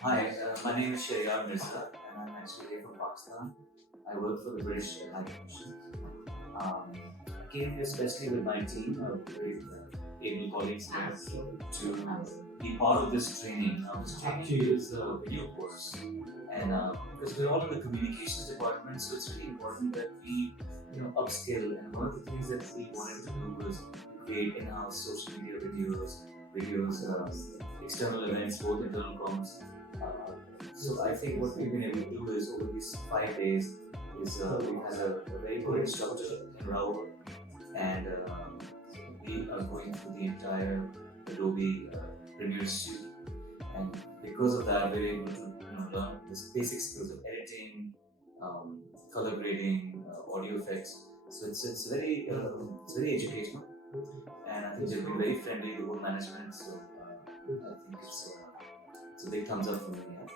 Hi, my name is Shaheryar Ali Mirza, and I'm actually here from Pakistan. I work for the British High Commission. I came here especially with my team of very able colleagues here to be part of this training. This training is a video course, and because we're all in the communications department, so it's really important that we, upskill. And one of the things that we wanted to do was create in-house social media videos, external events, both internal comms. So I think what we've been able to do is over these 5 days is we had a very good instructor in Rahul, and we are going through the entire Adobe Premiere Suite, and because of that we're able to learn the basic skills of editing, color grading, audio effects. So it's very educational, and I think they've been very friendly, the whole management. So I think it's a big thumbs up for me. Yeah.